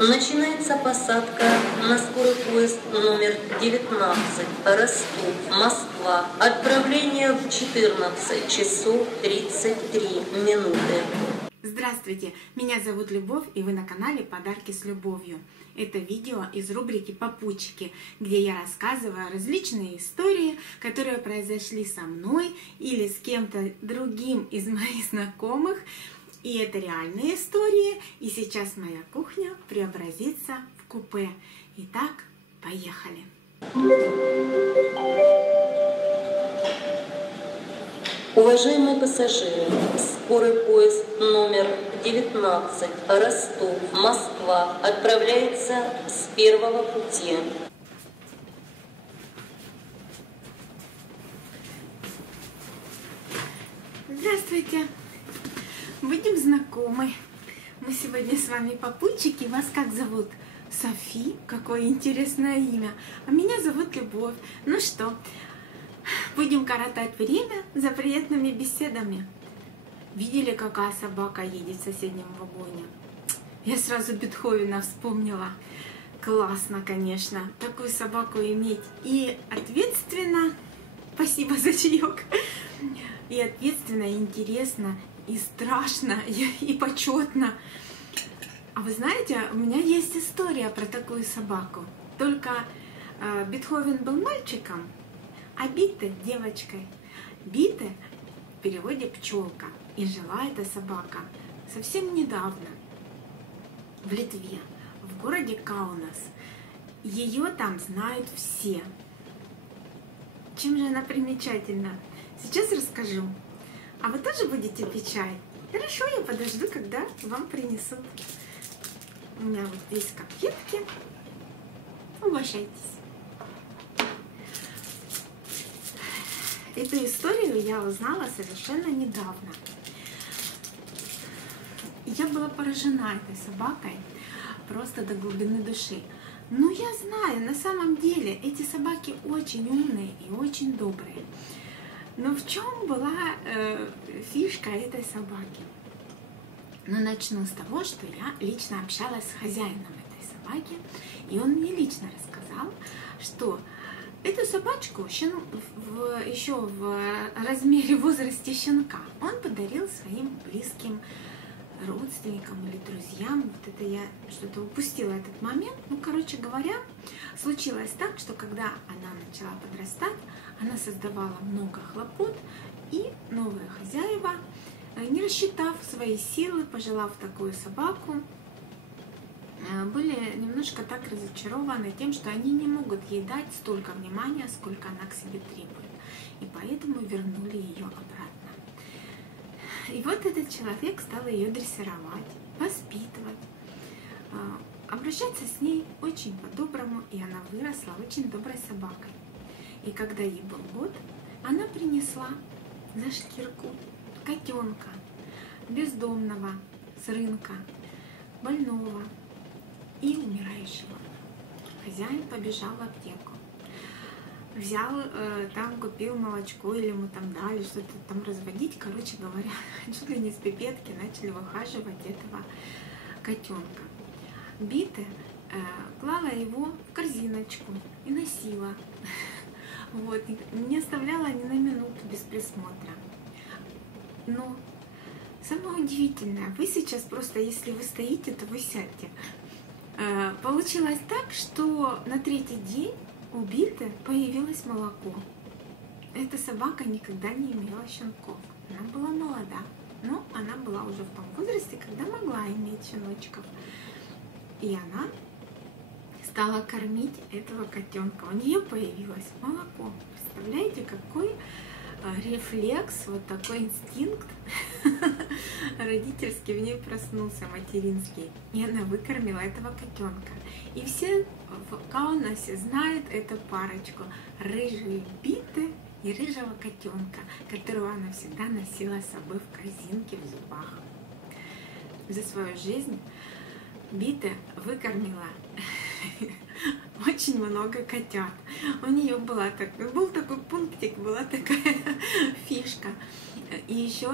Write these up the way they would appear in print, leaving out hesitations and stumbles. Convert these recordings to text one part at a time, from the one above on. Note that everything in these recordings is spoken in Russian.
Начинается посадка на скорый поезд номер 19 Ростов, Москва. Отправление в 14 часов 33 минуты. Здравствуйте, меня зовут Любовь, и вы на канале «Подарки с любовью». Это видео из рубрики «Попутчики», где я рассказываю различные истории, которые произошли со мной или с кем-то другим из моих знакомых. И это реальные истории, и сейчас моя кухня преобразится в купе. Итак, поехали! Уважаемые пассажиры, скорый поезд номер 19 Ростов, Москва отправляется с первого пути. Здравствуйте! Будем знакомы. Мы сегодня с вами попутчики. Вас как зовут? Софи? Какое интересное имя. А меня зовут Любовь. Ну что, будем коротать время за приятными беседами. Видели, какая собака едет в соседнем вагоне? Я сразу Бетховена вспомнила. Классно, конечно, такую собаку иметь. И ответственно, спасибо за чаек, и ответственно, и интересно, и страшно, и почетно. А вы знаете, у меня есть история про такую собаку. Только Бетховен был мальчиком, а Бита девочкой. Бита в переводе пчелка. И жила эта собака совсем недавно в Литве, в городе Каунас. Ее там знают все. Чем же она примечательна? Сейчас расскажу. А вы тоже будете пить чай? Хорошо, я подожду, когда вам принесут. У меня вот здесь конфетки. Угощайтесь. Эту историю я узнала совершенно недавно. Я была поражена этой собакой просто до глубины души. Но я знаю, на самом деле эти собаки очень умные и очень добрые. Но в чем была фишка этой собаки? Ну, начну с того, что я лично общалась с хозяином этой собаки, и он мне лично рассказал, что эту собачку еще в размере, в возрасте щенка он подарил своим близким родственникам или друзьям. Вот это я что-то упустила этот момент. Ну, короче говоря, случилось так, что когда она начала подрастать, она создавала много хлопот, и новые хозяева, не рассчитав свои силы, пожелав такую собаку, были немножко так разочарованы тем, что они не могут ей дать столько внимания, сколько она к себе требует. И поэтому вернули ее обратно. И вот этот человек стал ее дрессировать, воспитывать, обращаться с ней очень по-доброму, и она выросла очень доброй собакой. И когда ей был год, она принесла за шкирку котенка, бездомного, с рынка, больного и умирающего. Хозяин побежал в аптеку, взял, там купил молочко, или ему там дали что-то там разводить. Короче говоря, чуть ли не с пипетки начали выхаживать этого котенка. Бита клала его в корзиночку и носила. Вот, не оставляла ни на минуту без присмотра. Но самое удивительное, вы сейчас просто, если вы стоите, то вы сядьте. Получилось так, что на третий день у Биты появилось молоко. Эта собака никогда не имела щенков. Она была молода, но она была уже в том возрасте, когда могла иметь щеночков. И она стала кормить этого котенка. У нее появилось молоко. Представляете, какой рефлекс, вот такой инстинкт родительский в ней проснулся, материнский. И она выкормила этого котенка. И все в Каунасе знают эту парочку. Рыжие Биты и рыжего котенка, которого она всегда носила с собой в корзинке в зубах. За свою жизнь Бита выкормила очень много котят. У нее был такой пунктик, была такая фишка. И еще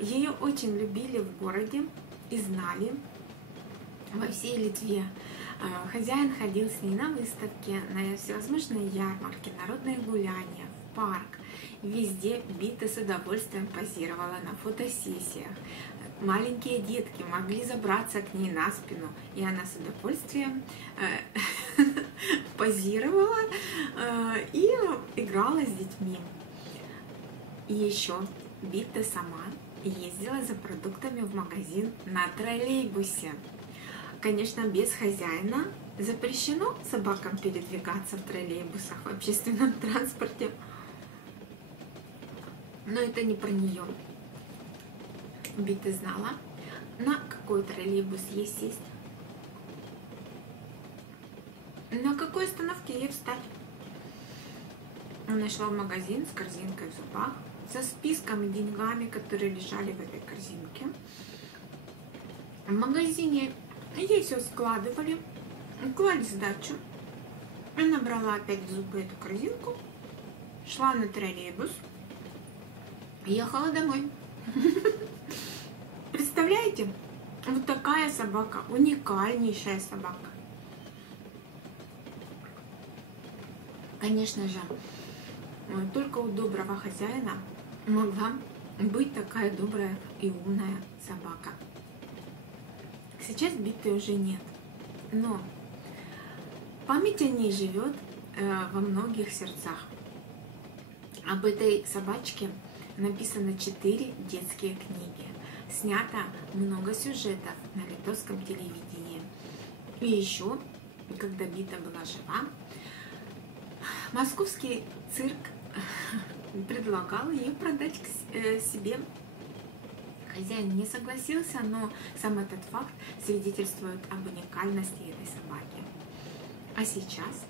ее очень любили в городе и знали. во всей Литве. Хозяин ходил с ней на выставки, на всевозможные ярмарки, народные гуляния, в парк. Везде Бита с удовольствием позировала на фотосессиях. Маленькие детки могли забраться к ней на спину, и она с удовольствием позировала и играла с детьми. И еще Бита сама ездила за продуктами в магазин на троллейбусе. Конечно, без хозяина запрещено собакам передвигаться в троллейбусах, в общественном транспорте. Но это не про нее. Бита знала, на какой троллейбус ей сесть, на какой остановке ей встать. Она шла в магазин с корзинкой в зубах, со списком и деньгами, которые лежали в этой корзинке. В магазине ей все складывали, клали сдачу. Она брала опять в зубы эту корзинку, шла на троллейбус, ехала домой. Представляете? Вот такая собака, уникальнейшая собака. Конечно же, только у доброго хозяина могла быть такая добрая и умная собака. Сейчас Биты уже нет, но память о ней живет во многих сердцах. Об этой собачке написано 4 детские книги. Снято много сюжетов на литовском телевидении. И еще, когда Бита была жива, московский цирк предлагал ее продать к себе. Хозяин не согласился, но сам этот факт свидетельствует об уникальности этой собаки. А сейчас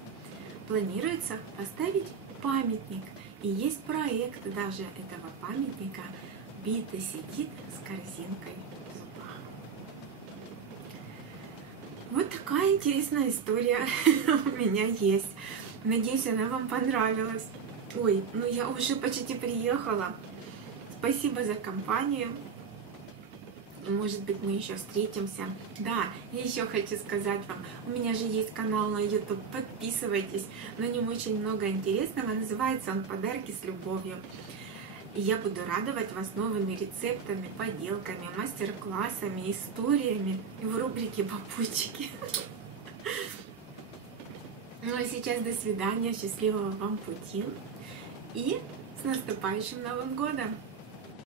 планируется поставить памятник. И есть проект даже этого памятника. Бита сидит с корзинкой в зубах. Вот такая интересная история у меня есть. Надеюсь, она вам понравилась. Ой, ну я уже почти приехала. Спасибо за компанию. Может быть, мы еще встретимся. Да, я еще хочу сказать вам, у меня же есть канал на YouTube, подписывайтесь, на нем очень много интересного, называется он «Подарки с любовью». И я буду радовать вас новыми рецептами, поделками, мастер-классами, историями в рубрике «Попутчики». Ну а сейчас до свидания, счастливого вам пути и с наступающим Новым годом!